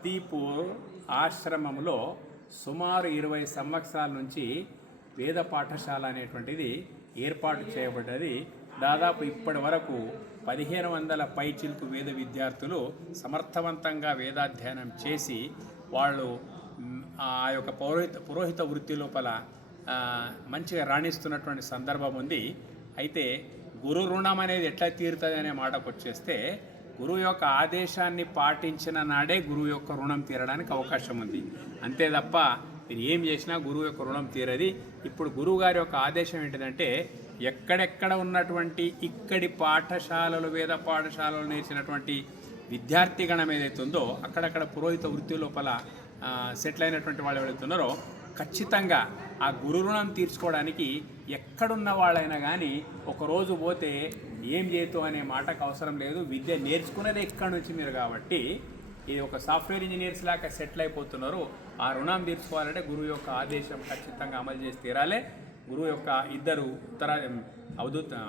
బద్దీపూర్ ఆశ్రమంలో సుమారు 20 సంవత్సరాల నుంచి వేద పాఠశాల అనేటువంటిది ఏర్పాటు చేయబడ్డది. దాదాపు ఇప్పటి వరకు 1500 పైచిలుకు వేద విద్యార్థులు సమర్థవంతంగా వేదాధ్యయనం చేసి వాళ్ళు ఆ యొక్క పురోహిత వృత్తి లోపల మంచిగా రాణిస్తున్నటువంటి సందర్భం ఉంది. అయితే గురు రుణం అనేది ఎట్లా తీరుతుంది అనే మాటకు వచ్చేస్తే, గురువు యొక్క ఆదేశాన్ని పాటించిన నాడే గురువు యొక్క రుణం తీరడానికి అవకాశం ఉంది. అంతే తప్ప మీరు ఏం చేసినా గురువు యొక్క రుణం తీరది. ఇప్పుడు గురువు గారి యొక్క ఆదేశం ఏంటిదంటే, ఎక్కడెక్కడ ఉన్నటువంటి ఇక్కడి పాఠశాలలు వేద పాఠశాలలు నేర్చినటువంటి విద్యార్థిగణం ఏదైతే ఉందో అక్కడక్కడ పురోహిత వృత్తి లోపల సెటిల్ అయినటువంటి వాళ్ళు ఎవరైతున్నారో ఖచ్చితంగా ఆ గురు రుణం తీర్చుకోవడానికి ఎక్కడున్న వాళ్ళైనా కానీ ఒకరోజు పోతే ఏం చేయతో అనే మాటకు అవసరం లేదు. విద్య నేర్చుకునేది ఎక్కడి నుంచి మీరు కాబట్టి ఇది ఒక సాఫ్ట్వేర్ ఇంజనీర్స్ లాగా సెటిల్ అయిపోతున్నారు. ఆ రుణం తీర్చుకోవాలంటే గురువు యొక్క ఆదేశం ఖచ్చితంగా అమలు చేసి తీరాలి. గురువు యొక్క ఇద్దరు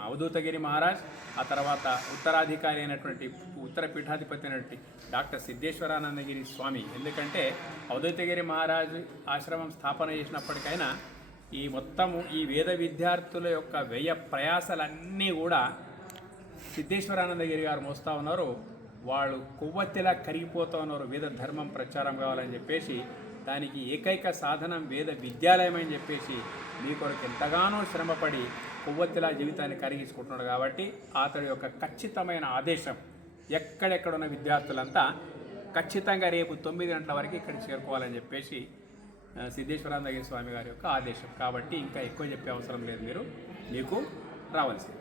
అవధూతగిరి మహారాజ్, ఆ తర్వాత ఉత్తరాధికారి అయినటువంటి ఉత్తర పీఠాధిపతి అయినటువంటి డాక్టర్ సిద్ధేశ్వరానందగిరి స్వామి. ఎందుకంటే అవధూతగిరి మహారాజ్ ఆశ్రమం స్థాపన చేసినప్పటికైనా ఈ మొత్తము ఈ వేద విద్యార్థుల యొక్క వ్యయ ప్రయాసాలన్నీ కూడా సిద్ధేశ్వరానందగిరి గారు మోస్తూ ఉన్నారు. వాళ్ళు కొవ్వొత్తిలా కరిగిపోతూ ఉన్నారు. వేద ధర్మం ప్రచారం కావాలని చెప్పేసి దానికి ఏకైక సాధనం వేద విద్యాలయం అని చెప్పేసి మీ కొరకు ఎంతగానో శ్రమపడి కొవ్వొత్తిలా జీవితాన్ని కరిగించుకుంటున్నాడు. కాబట్టి అతడి యొక్క ఖచ్చితమైన ఆదేశం ఎక్కడెక్కడున్న విద్యార్థులంతా ఖచ్చితంగా రేపు 9 గంటల వరకు ఇక్కడికి చేరుకోవాలని చెప్పేసి సిద్ధేశ్వరానందగిరి స్వామి గారి యొక్క ఆదేశం. కాబట్టి ఇంకా ఎక్కువ చెప్పే అవసరం లేదు, మీకు రావాల్సింది.